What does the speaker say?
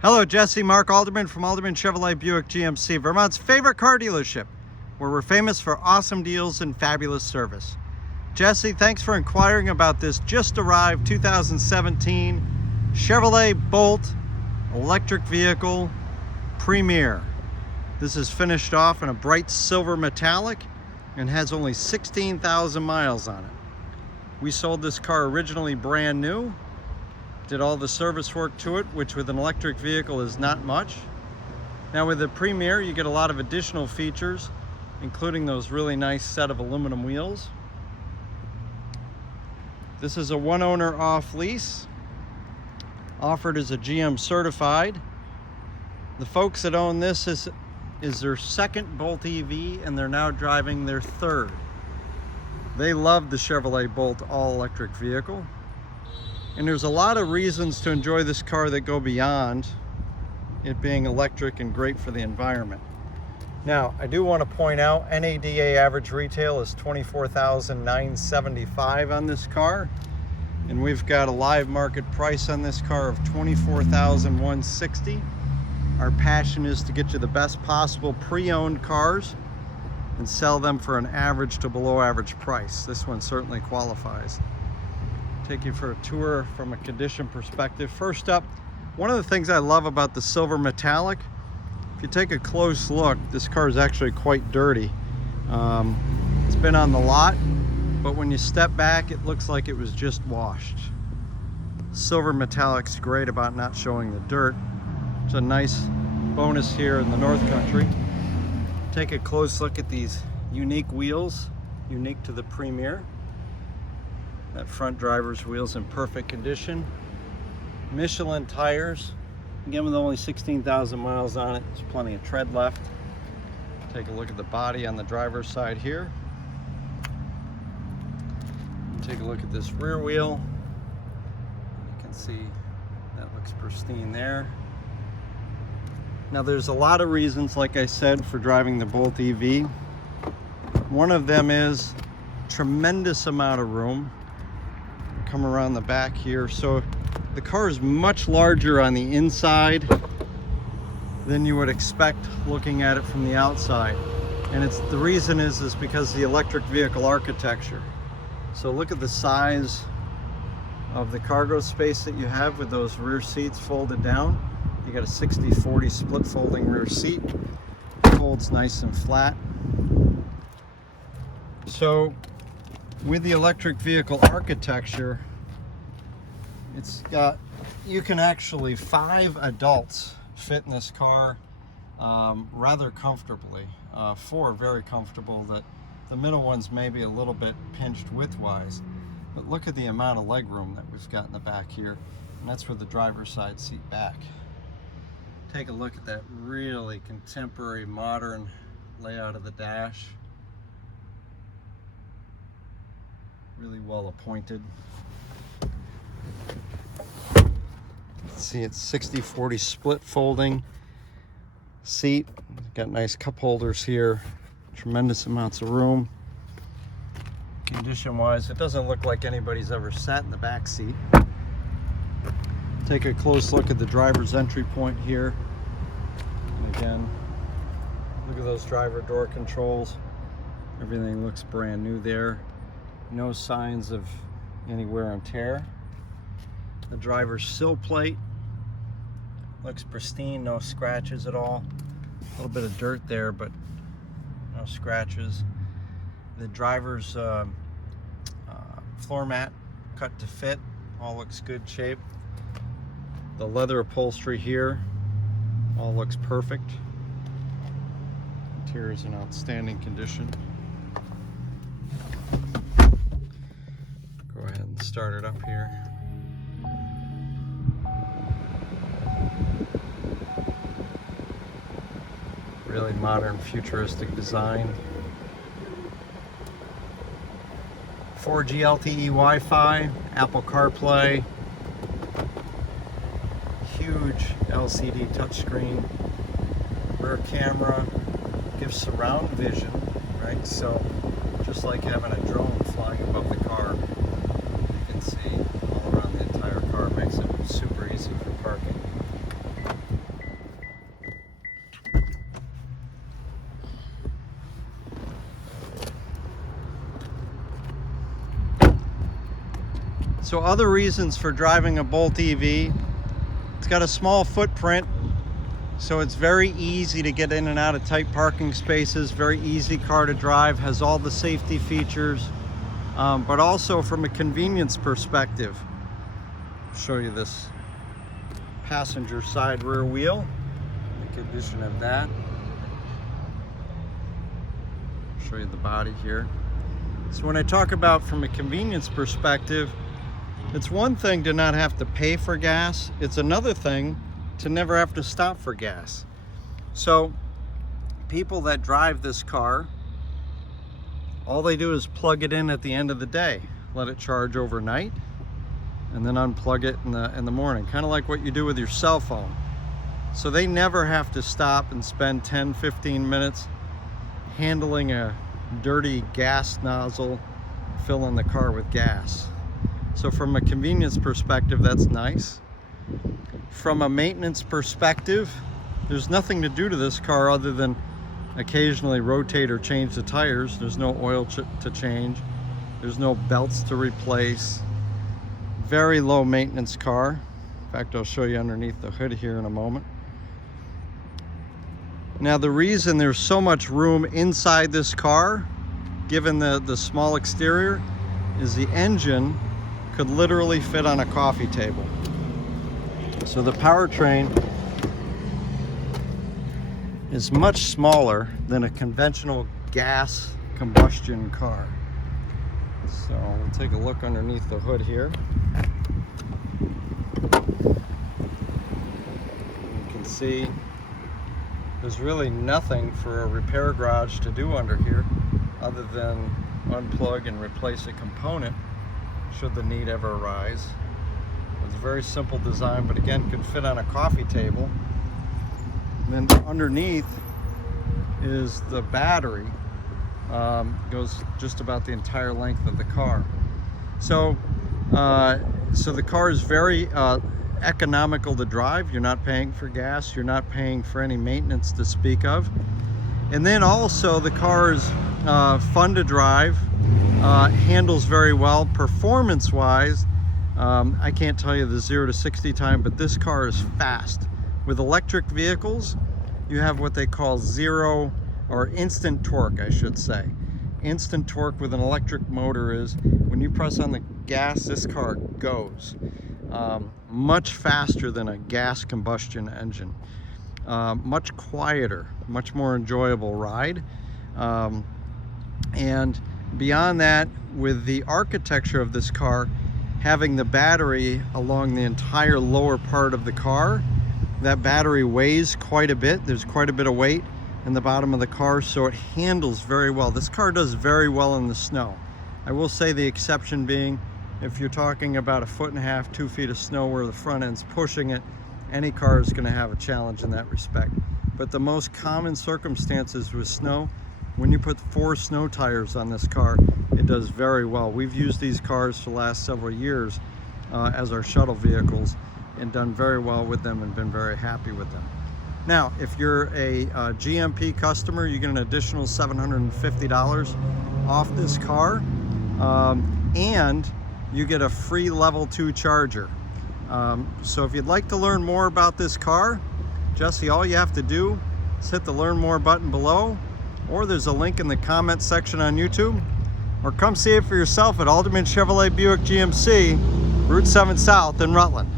Hello, Jesse. Mark Alderman from Alderman Chevrolet Buick GMC, Vermont's favorite car dealership, where we're famous for awesome deals and fabulous service. Jesse, thanks for inquiring about this just arrived 2017 Chevrolet Bolt electric vehicle Premier. This is finished off in a bright silver metallic and has only 16,000 miles on it. We sold this car originally brand new. Did all the service work to it, which with an electric vehicle is not much. Now with the Premier, you get a lot of additional features, including those really nice set of aluminum wheels. This is a one owner off lease, offered as a GM certified. The folks that own this is their second Bolt EV, and they're now driving their third. They love the Chevrolet Bolt all-electric vehicle. And there's a lot of reasons to enjoy this car that go beyond it being electric and great for the environment. Now, I do want to point out NADA average retail is $24,975 on this car. And we've got a live market price on this car of $24,160. Our passion is to get you the best possible pre-owned cars and sell them for an average to below average price. This one certainly qualifies. Take you for a tour from a condition perspective. First up, one of the things I love about the silver metallic, if you take a close look, this car is actually quite dirty. It's been on the lot, but when you step back, it looks like it was just washed. Silver metallic's great about not showing the dirt. It's a nice bonus here in the North Country. Take a close look at these unique wheels, unique to the Premier. That front driver's wheel's in perfect condition. Michelin tires, again with only 16,000 miles on it, there's plenty of tread left. Take a look at the body on the driver's side here. Take a look at this rear wheel. You can see that looks pristine there. Now there's a lot of reasons, like I said, for driving the Bolt EV. One of them is tremendous amount of room. Come around the back here, so the car is much larger on the inside than you would expect looking at it from the outside, and the reason is because of the electric vehicle architecture. So look at the size of the cargo space that you have with those rear seats folded down. You got a 60-40 split folding rear seat, folds nice and flat. So with the electric vehicle architecture, you can actually 5 adults fit in this car rather comfortably. 4 very comfortable, that the middle one's maybe a little bit pinched widthwise. But look at the amount of leg room that we've got in the back here, and that's for the driver's side seat back. Take a look at that really contemporary modern layout of the dash. Really well appointed. See, it's 60-40 split folding seat. Got nice cup holders here. Tremendous amounts of room. Condition wise, it doesn't look like anybody's ever sat in the back seat. Take a close look at the driver's entry point here. And again, look at those driver door controls. Everything looks brand new there. No signs of any wear and tear. The driver's sill plate looks pristine, no scratches at all. A little bit of dirt there, but no scratches. The driver's floor mat cut to fit, all looks good shape. The leather upholstery here all looks perfect. Interior is in outstanding condition. Go ahead and start it up here. Really modern, futuristic design. 4G LTE Wi-Fi, Apple CarPlay, huge LCD touchscreen, rear camera, gives surround vision, right? So just like having a drone flying above the car, you can see all around the entire car, makes it super easy for parking. So other reasons for driving a Bolt EV, it's got a small footprint, so it's very easy to get in and out of tight parking spaces, very easy car to drive, has all the safety features, but also from a convenience perspective. I'll show you this passenger side rear wheel, the condition of that. I'll show you the body here. So when I talk about from a convenience perspective, it's one thing to not have to pay for gas. It's another thing to never have to stop for gas. So people that drive this car, all they do is plug it in at the end of the day, let it charge overnight, and then unplug it in the morning, kind of like what you do with your cell phone. So they never have to stop and spend 10-15 minutes handling a dirty gas nozzle, filling the car with gas. So from a convenience perspective, that's nice. From a maintenance perspective, there's nothing to do to this car other than occasionally rotate or change the tires. There's no oil to change. There's no belts to replace. Very low maintenance car. In fact, I'll show you underneath the hood here in a moment. Now, the reason there's so much room inside this car, given the small exterior, is the engine could literally fit on a coffee table. So the powertrain is much smaller than a conventional gas combustion car. So we'll take a look underneath the hood here. You can see there's really nothing for a repair garage to do under here other than unplug and replace a component should the need ever arise. It's a very simple design, but again, could fit on a coffee table. And then underneath is the battery. Goes just about the entire length of the car. So the car is very economical to drive. You're not paying for gas. You're not paying for any maintenance to speak of. And then also the car is fun to drive, handles very well. Performance-wise, I can't tell you the 0 to 60 time, but this car is fast. With electric vehicles, you have what they call zero or instant torque, I should say. Instant torque with an electric motor is when you press on the gas, this car goes. Much faster than a gas combustion engine. Much quieter, much more enjoyable ride. And beyond that, with the architecture of this car, having the battery along the entire lower part of the car, that battery weighs quite a bit. There's quite a bit of weight in the bottom of the car, so it handles very well. This car does very well in the snow. I will say the exception being, if you're talking about 1.5 feet, 2 feet of snow where the front end's pushing it, any car is going to have a challenge in that respect. But the most common circumstances with snow, when you put 4 snow tires on this car, it does very well. We've used these cars for the last several years as our shuttle vehicles and done very well with them and been very happy with them. Now, if you're a GMP customer, you get an additional $750 off this car, and you get a free level 2 charger. So if you'd like to learn more about this car, Jesse, all you have to do is hit the Learn More button below, or there's a link in the comment section on YouTube, or come see it for yourself at Alderman Chevrolet Buick GMC, Route 7 South in Rutland.